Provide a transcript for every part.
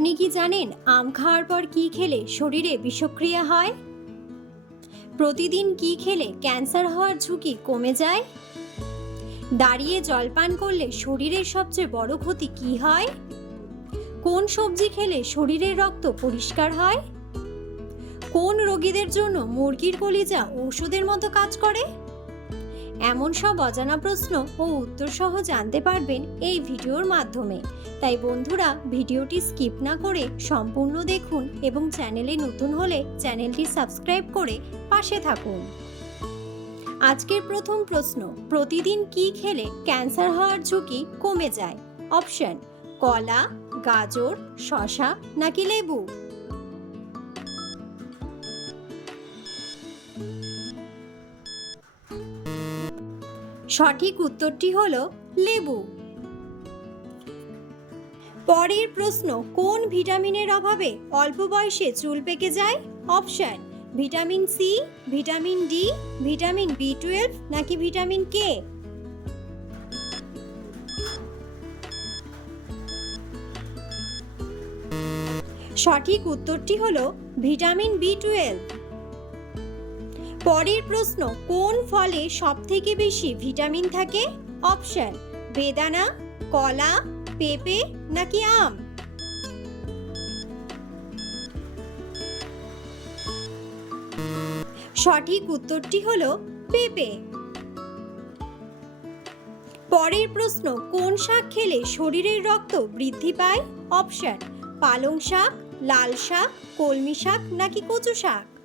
আপনি কি জানেন আম খাওয়ার পর কি খেলে শরীরে বিষক্রিয়া হয়? প্রতিদিন কি খেলে ক্যান্সার হওয়ার ঝুঁকি কমে যায়? দাঁড়িয়ে জলপান করলে শরীরের সবচেয়ে বড় ক্ষতি কি হয়? কোন সবজি খেলে শরীরের রক্ত পরিষ্কার হয়? কোন রোগীদের জন্য মুরগির কলিজা ঔষধের মতো কাজ করে? এমন সব অজানা প্রশ্ন ও উত্তর সহ জানতে পারবেন এই ভিডিওর মাধ্যমে। তাই বন্ধুরা, ভিডিওটি স্কিপ না করে সম্পূর্ণ দেখুন এবং চ্যানেলে নতুন হলে চ্যানেলটি সাবস্ক্রাইব করে পাশে থাকুন। আজকের প্রথম প্রশ্ন, প্রতিদিন কি খেলে ক্যান্সার হওয়ার ঝুঁকি কমে যায়? অপশন, কলা, গাজর শশা নাকি লেবু? সঠিক উত্তরটি হলো লেবু। পরের প্রশ্ন, কোন ভিটামিনের অভাবে অল্প বয়সে চুল পেকে যায়? Option, vitamin C, vitamin D, vitamin B twelve নাকি ভিটামিন কে? সঠিক উত্তরটি হলো ভিটামিন বি টুয়েলভ। পরের প্রশ্ন, কোন ফলে সবথেকে বেশি ভিটামিন থাকে? অপশন, বেদানা, কলা, পেঁপে নাকি আম? সঠিক উত্তরটি হলো পেঁপে। পরের প্রশ্ন, কোন শাক খেলে শরীরের রক্ত বৃদ্ধি পায়? অপশন, পালং শাক, লাল শাক, কলমি শাক নাকি কচু শাক?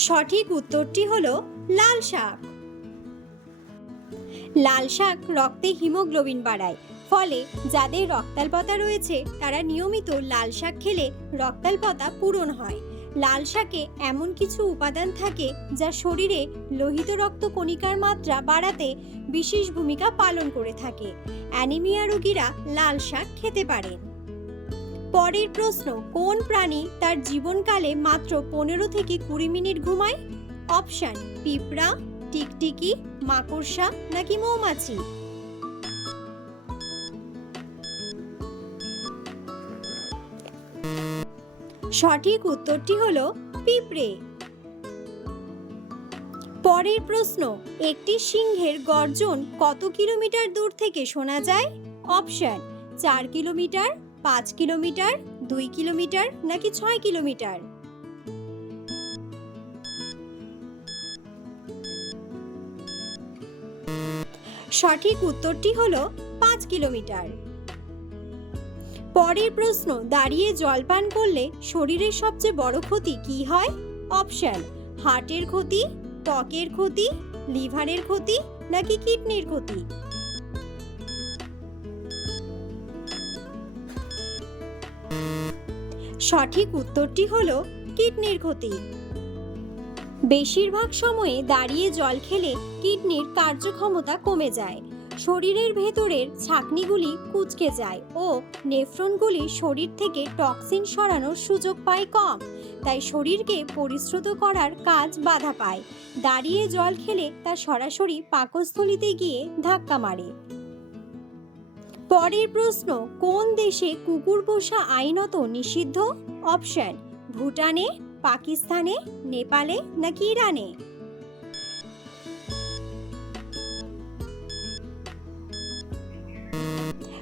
সঠিক উত্তরটি হল লাল শাক। লাল শাক রক্তে হিমোগ্লোবিন বাড়ায়। ফলে যাদের রক্তাল্পতা রয়েছে, তারা নিয়মিত লাল শাক খেলে রক্তাল্পতা পূরণ হয়। লাল শাকে এমন কিছু উপাদান থাকে যা শরীরে লোহিত রক্ত কণিকার মাত্রা বাড়াতে বিশেষ ভূমিকা পালন করে থাকে। অ্যানিমিয়া রোগীরা লাল শাক খেতে পারেন। পরের প্রশ্ন, কোন প্রাণী তার জীবনকালে মাত্র পনেরো থেকে কুড়ি মিনিট ঘুমায়? অপশান, পিঁপড়া, টিকটিকি, মাকড়সা নাকি মৌমাছি? সঠিক উত্তরটি হলো পিঁপড়ে। পরের প্রশ্ন, একটি সিংহের গর্জন কত কিলোমিটার দূর থেকে শোনা যায়? অপশন, চার কিলোমিটার। পাঁচ কিলোমিটার, দুই কিলোমিটার নাকি ছয় কিলোমিটার? সঠিক উত্তরটি হলো পাঁচ কিলোমিটার। পরের প্রশ্ন, দাঁড়িয়ে জল পান করলে শরীরের সবচেয়ে বড় ক্ষতি কি হয়? অপশন, হার্টের ক্ষতি, ত্বকের ক্ষতি, লিভারের ক্ষতি নাকি কিডনির ক্ষতি? সঠিক উত্তরটি হল কিডনির ক্ষতি। বেশিরভাগ সময়ে দাঁড়িয়ে জল খেলে কিডনির কার্যক্ষমতা কমে যায়, শরীরের ভেতরের ছাকনিগুলি কুচকে যায় ও নেফ্রনগুলি শরীর থেকে টক্সিন সরানোর সুযোগ পায় কম, তাই শরীরকে পরিশ্রুত করার কাজ বাধা পায়। দাঁড়িয়ে জল খেলে তা সরাসরি পাকস্থলিতে গিয়ে ধাক্কা মারে। পরের প্রশ্ন, কোন দেশে কুকুর পোষা আইনত নিষিদ্ধ? অপশন, ভুটানে, পাকিস্তানে, নেপালে নাকি ইরানে?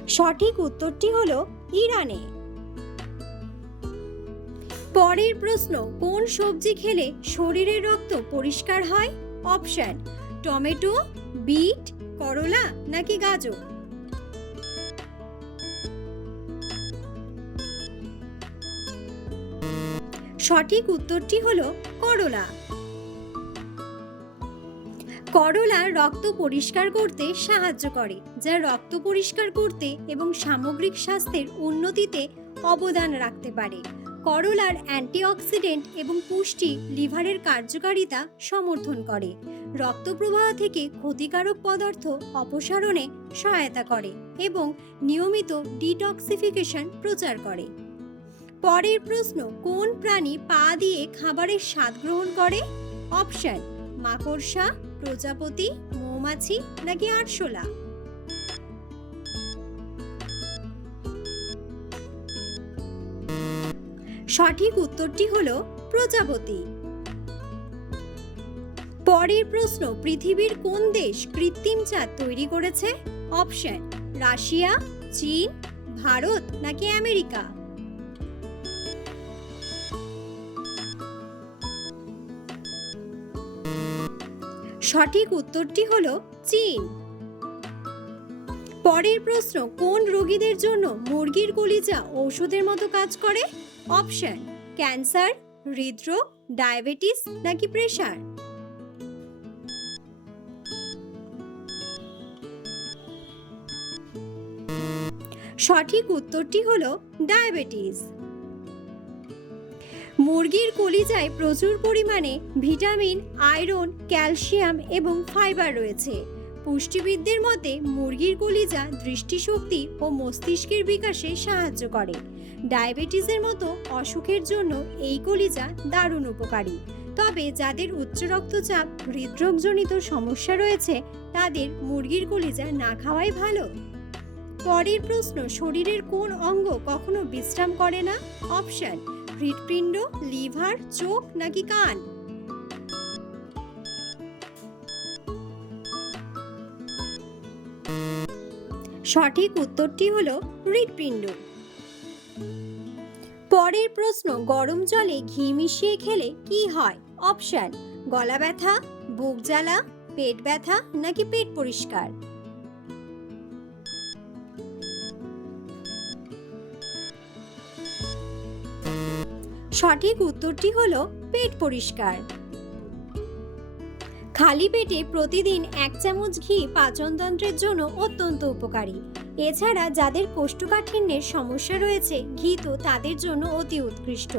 সঠিক উত্তরটি হলো ইরানে। পরের প্রশ্ন, কোন সবজি খেলে শরীরের রক্ত পরিষ্কার হয়? অপশন, টমেটো, বিট, করলা নাকি গাজর? সঠিক উত্তরটি হলো করলা। করলা রক্ত পরিষ্কার করতে সাহায্য করে, যা রক্ত পরিষ্কার করতে এবং সামগ্রিক স্বাস্থ্যের উন্নতিতে অবদান রাখতে পারে। করলার অ্যান্টিঅক্সিডেন্ট এবং পুষ্টি লিভারের কার্যকারিতা সমর্থন করে রক্ত প্রবাহ থেকে ক্ষতিকারক পদার্থ অপসারণে সহায়তা করে এবং নিয়মিত ডিটক্সিফিকেশন প্রচার করে। পরের প্রশ্ন, কোন প্রাণী পা দিয়ে খাবারের স্বাদ গ্রহণ করে? অপশন, মাকড়সা, প্রজাপতি, মৌমাছি নাকি আরশোলা? সঠিক উত্তরটি হলো প্রজাপতি। পরের প্রশ্ন, পৃথিবীর কোন দেশ কৃত্রিম চাঁদ তৈরি করেছে? অপশন, রাশিয়া, চীন, ভারত নাকি আমেরিকা? সঠিক উত্তরটি হলো চীন। পরের প্রশ্ন, কোন রোগীদের জন্য মুরগির কলিজা ঔষধের মতো কাজ করে? অপশন, ক্যান্সার, হৃদরোগ, ডায়াবেটিস নাকি প্রেশার? সঠিক উত্তরটি হলো ডায়াবেটিস। মুরগির কলিজায় প্রচুর পরিমাণে ভিটামিন, আয়রন, ক্যালসিয়াম এবং ফাইবার রয়েছে। পুষ্টিবিদদের মতে, মুরগির কলিজা দৃষ্টিশক্তি ও মস্তিষ্কের বিকাশে সাহায্য করে। ডায়াবেটিসের মতো অসুখের জন্য এই কলিজা দারুণ উপকারী। তবে যাদের উচ্চ রক্তচাপ, হৃদরোগজনিত সমস্যা রয়েছে, তাদের মুরগির কলিজা না খাওয়াই ভালো। পরের প্রশ্ন, শরীরের কোন অঙ্গ কখনো বিশ্রাম করে না? অপশন হৃৎপিণ্ড, লিভার, চোখ নাকি কান? সঠিক উত্তরটি হলো হৃৎপিণ্ড। পরের প্রশ্ন, গরম জলে ঘি মিশিয়ে খেলে কি হয়? অপশন, গলা ব্যথা, বুক জ্বালা, পেট ব্যথা নাকি পেট পরিষ্কার? সঠিক উত্তরটি হলো পেট পরিষ্কার। খালি পেটে প্রতিদিন এক চামচ ঘি পাচনতন্ত্রের জন্য অত্যন্ত উপকারী। এছাড়া যাদের কোষ্ঠকাঠিন্যের সমস্যা রয়েছে, ঘি তো তাদের জন্য অতি উৎকৃষ্ট।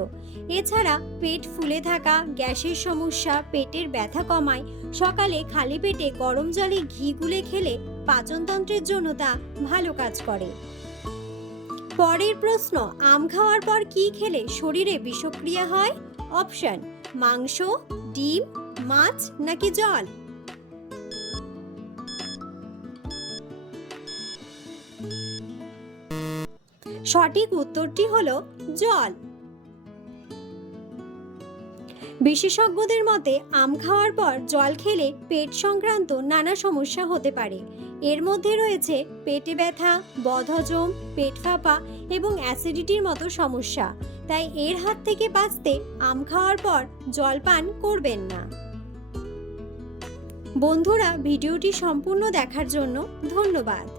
এছাড়া পেট ফুলে থাকা, গ্যাসের সমস্যা, পেটের ব্যথা কমায়, সকালে খালি পেটে গরম জলে ঘি গুলে খেলে পাচনতন্ত্রের জন্য তা ভালো কাজ করে। পরের প্রশ্ন, আম খাওয়ার পর কি খেলে শরীরে বিষক্রিয়া হয়? অপশন, মাংস, ডিম, মাছ নাকি জল? সঠিক উত্তরটি হলো জল। বিশেষজ্ঞদের মতে, আম খাওয়ার পর জল খেলে পেট সংক্রান্ত নানা সমস্যা হতে পারে। এর মধ্যে রয়েছে পেটে ব্যথা, বদহজম, পেট ফাঁপা এবং অ্যাসিডিটির মতো সমস্যা। তাই এর হাত থেকে বাঁচতে আম খাওয়ার পর জল পান করবেন না। বন্ধুরা, ভিডিওটি সম্পূর্ণ দেখার জন্য ধন্যবাদ।